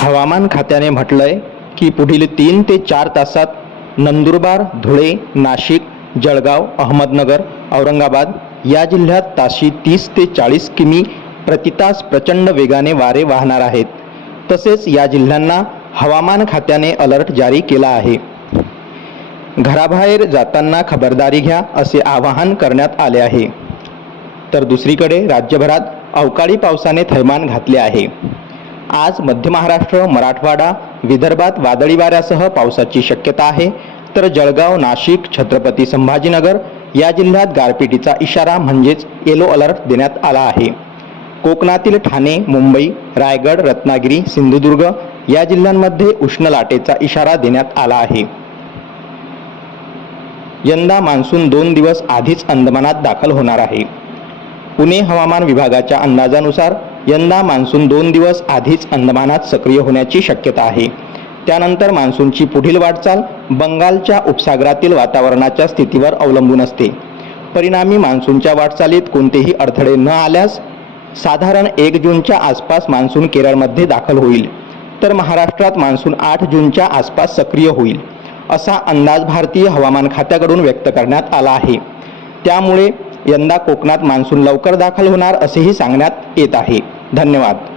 हवामान खात्याने म्हटलंय की पुढील तीन ते चार तासात नंदुरबार धुळे नाशिक जळगाव अहमदनगर औरंगाबाद या जिल्ह्यात ताशी तीस ते चाळीस किमी प्रतितास प्रचंड वेगाने वारे वाहणार आहेत. तसेच या जिल्ह्यांना हवामान खात्याने अलर्ट जारी केला आहे. घराबाहेर जाताना खबरदारी घ्या असे आवाहन करण्यात आले आहे. तर दुसरीकडे राज्यभरात अवकाळी पावसाने थैमान घातले आहे. आज मध्य महाराष्ट्र मराठवाडा विदर्भात वादळी वाऱ्यासह पावसाची शक्यता आहे. तर जळगाव नाशिक छत्रपती संभाजीनगर या जिल्ह्यात गारपिटीचा इशारा म्हणजेच येलो अलर्ट देण्यात आला आहे. कोकणातील ठाणे मुंबई रायगड रत्नागिरी सिंधुदुर्ग या जिल्ह्यांमध्ये उष्ण लाटेचा इशारा देण्यात आला आहे. यंदा मान्सून दोन दिवस आधीच अंदमानात दाखल होणार आहे. पुणे हवामान विभागाच्या अंदाजानुसार यंदा मान्सून दोन दिवस आधीच अंदमानात सक्रिय होण्याची शक्यता आहे. त्यानंतर मान्सूनची पुढील वाटचाल बंगालच्या उपसागरातील वातावरणाच्या स्थितीवर अवलंबून असते. परिणामी मान्सूनच्या वाटचालीत कोणतेही अडथळे न आल्यास साधारण एक जूनच्या आसपास मान्सून केरळमध्ये दाखल होईल. तर महाराष्ट्रात मान्सून आठ जूनच्या आसपास सक्रिय होईल असा अंदाज भारतीय हवामान खात्याकडून व्यक्त करण्यात आला आहे. त्यामुळे यंदा कोकणात मान्सून लवकर दाखल होणार असेही सांगण्यात येत आहे. धन्यवाद.